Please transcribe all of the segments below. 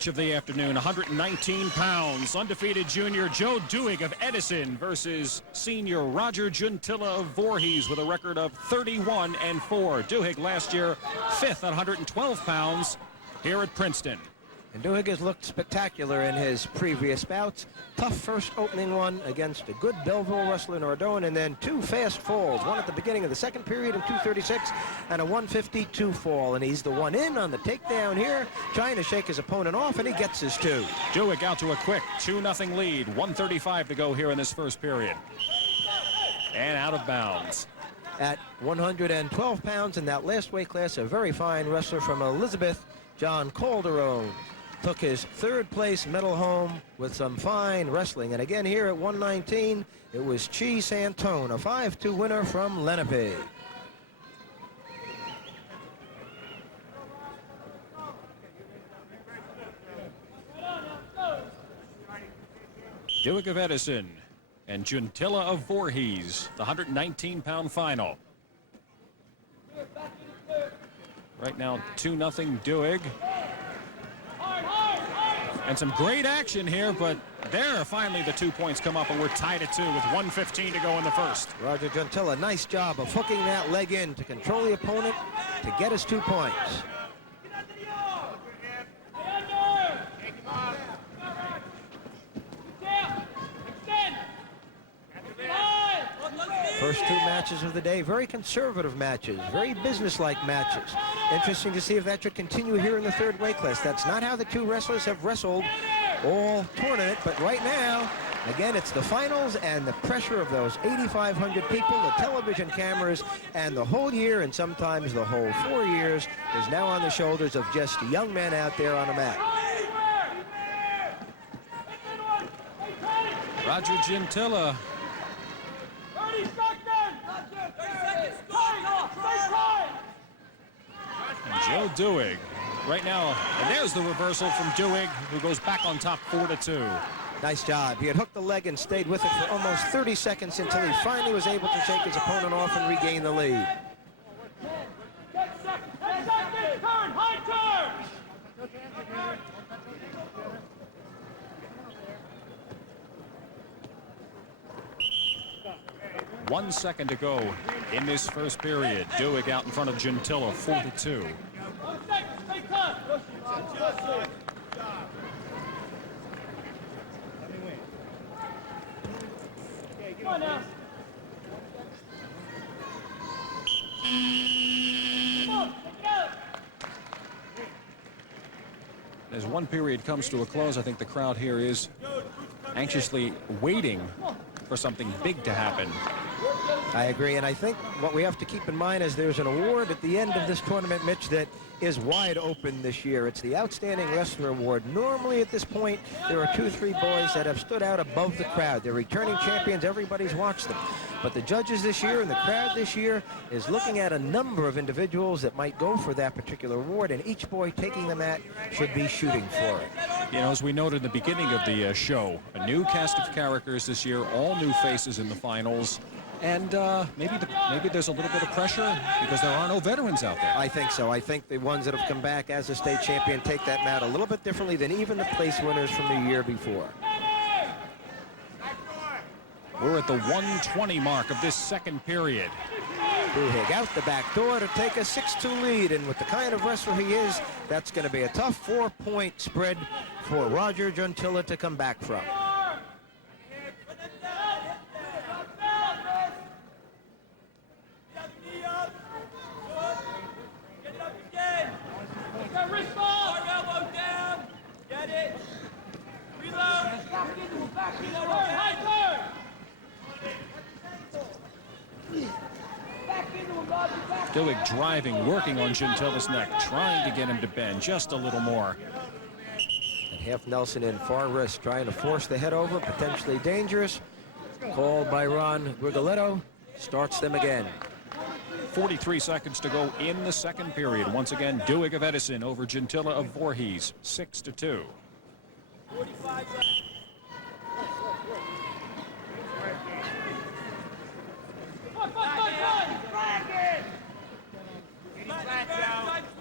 match of the afternoon, 119 pounds. Undefeated junior Joe Duhigg of Edison versus senior Roger Juntilla of Voorhees with a record of 31-4. Duhigg last year 5th at 112 pounds here at Princeton. And Duhigg has looked spectacular in his previous bouts. Tough first opening one against a good Belleville wrestler Nardone, and then 2 fast falls, one at the beginning of the second period in 2:36 and a 1:52 fall. And he's the one in on the takedown here, trying to shake his opponent off, and he gets his 2. Duhigg out to a quick 2-0 lead, 1:35 to go here in this first period. And out of bounds. At 112 pounds in that last weight class, a very fine wrestler from Elizabeth, John Calderon, took his 3rd place medal home with some fine wrestling. And again here at 119, it was Chi Santone, a 5-2 winner from Lenape. Duhigg of Edison and Juntilla of Voorhees, the 119-pound final. Right now, 2-0 Duhigg. And some great action here, but there finally the 2 points come up, and we're tied at 2 with 1:15 to go in the first. Roger Juntilla, nice job of hooking that leg in to control the opponent to get his 2 points. First 2 matches of the day, very conservative matches, very businesslike matches. Interesting to see if that should continue here in the 3rd weight class. That's not how the 2 wrestlers have wrestled all tournament, but right now, again, it's the finals, and the pressure of those 8,500 people, the television cameras, and the whole year, and sometimes the whole 4 years, is now on the shoulders of just young men out there on a mat. Roger Juntilla. And Joe Duhigg right now, and there's the reversal from Duhigg, who goes back on top 4-2. Nice job. He had hooked the leg and stayed with it for almost 30 seconds until he finally was able to shake his opponent off and regain the lead. One second to go in this first period. Duhigg out in front of Juntilla, 4-2. As one period comes to a close, I think the crowd here is anxiously waiting for something big to happen. I agree, and I think what we have to keep in mind is there's an award at the end of this tournament, Mitch, that is wide open this year. It's the Outstanding Wrestler Award. Normally at this point, there are 2 or 3 boys that have stood out above the crowd. They're returning champions. Everybody's watched them. But the judges this year and the crowd this year is looking at a number of individuals that might go for that particular award, and each boy taking the mat should be shooting for it. You know, as we noted in the beginning of the show, a new cast of characters this year, all new faces in the finals. And maybe there's a little bit of pressure because there are no veterans out there. I think so. I think the ones that have come back as a state champion take that mat a little bit differently than even the place winners from the year before. We're at the 1:20 mark of this second period. Duhigg out the back door to take a 6-2 lead, and with the kind of wrestler he is, that's going to be a tough 4-point spread for Roger Juntilla to come back from. Duhigg driving, working on Juntilla's neck, trying to get him to bend just a little more. And half Nelson in, far wrist, trying to force the head over, potentially dangerous. Called by Ron Rigoletto, starts them again. 43 seconds to go in the second period. Once again, Duhigg of Edison over Juntilla of Voorhees, 6-2. 45 seconds.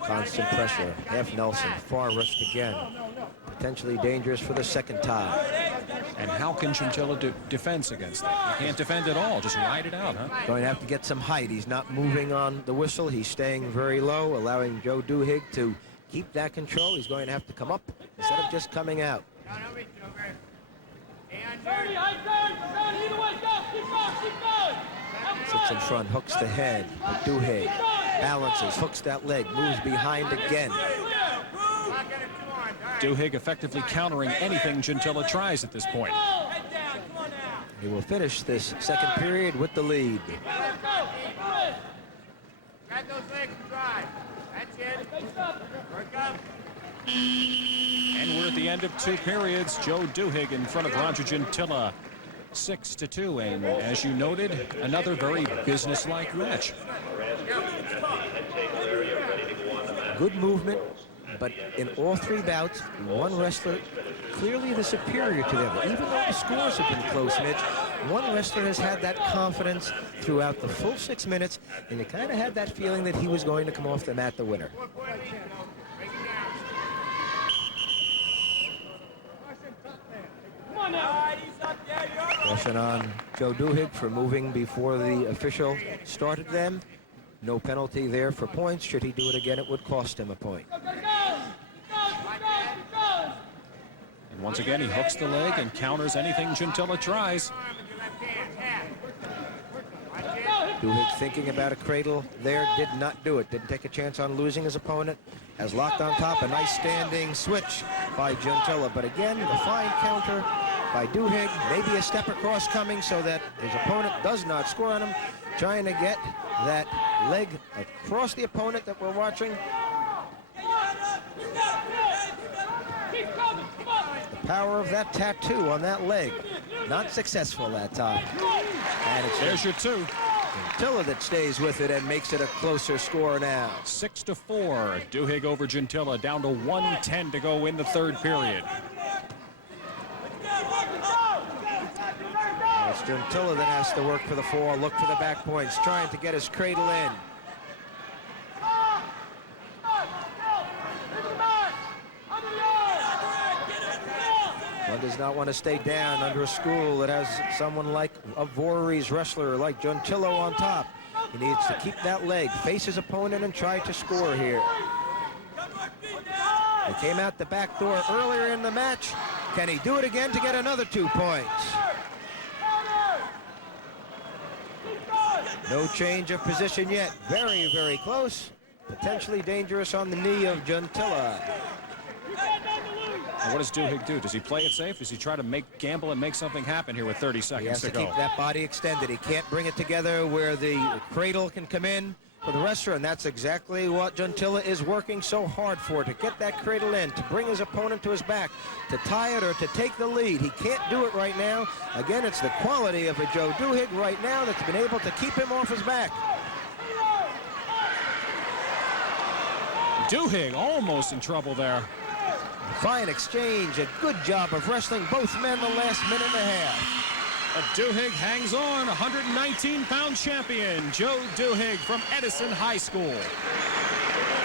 Constant pressure. Half Nelson, far wrist again. Potentially dangerous for the second time. And how can Juntilla defend against that? He can't defend at all. Just ride it out, huh? Going to have to get some height. He's not moving on the whistle. He's staying very low, allowing Joe Duhigg to keep that control. He's going to have to come up instead of just coming out. Sits in front, hooks the head. But Duhigg balances, hooks that leg, moves behind again. Duhigg effectively countering anything Juntilla tries at this point. He will finish this second period with the lead. Grab those legs and drive. That's it. Work up. And we're at the end of 2 periods. Joe Duhigg in front of Roger Juntilla, 6-2. And as you noted, another very businesslike match. Good movement, but in all 3 bouts, one wrestler clearly the superior to them. Even though the scores have been close, Mitch, one wrestler has had that confidence throughout the full 6 minutes, and you kind of had that feeling that he was going to come off the mat the winner. Caution on Joe Duhigg for moving before the official started them. No penalty there for points. Should he do it again, it would cost him a point. And once again, he hooks the leg and counters anything Juntilla tries. Duhigg thinking about a cradle there, did not do it. Didn't take a chance on losing his opponent. Has locked on top, a nice standing switch by Juntilla. But again, the fine counter by Duhigg. Maybe a step across coming so that his opponent does not score on him. Trying to get that leg across the opponent that we're watching. The power of that tattoo on that leg. Not successful that time. And it's There's your 2. Juntilla that stays with it and makes it a closer score now. 6-4. Duhigg over Juntilla, down to 1:10 to go in the 3rd period. It's Juntilla that has to work for the 4, look for the back points, trying to get his cradle in. One does not want to stay down under a school that has someone like a Voorhees wrestler like Juntilla on top. He needs to keep that leg, face his opponent, and try to score here. He came out the back door earlier in the match. Can he do it again to get another 2 points? No change of position yet. Very, very close. Potentially dangerous on the knee of Juntilla. And what does Duhigg do? Does he play it safe? Does he try to gamble and make something happen here with 30 He seconds has to to go? keep that body extended. He can't bring it together where the cradle can come in for the wrestler, and that's exactly what Juntilla is working so hard for, to get that cradle in, to bring his opponent to his back, to tie it or to take the lead. He can't do it right now. Again, it's the quality of a Joe Duhigg right now that's been able to keep him off his back. Duhigg almost in trouble there. Fine exchange, a good job of wrestling both men the last minute and a half. Duhigg hangs on, 119-pound champion Joe Duhigg from Edison High School.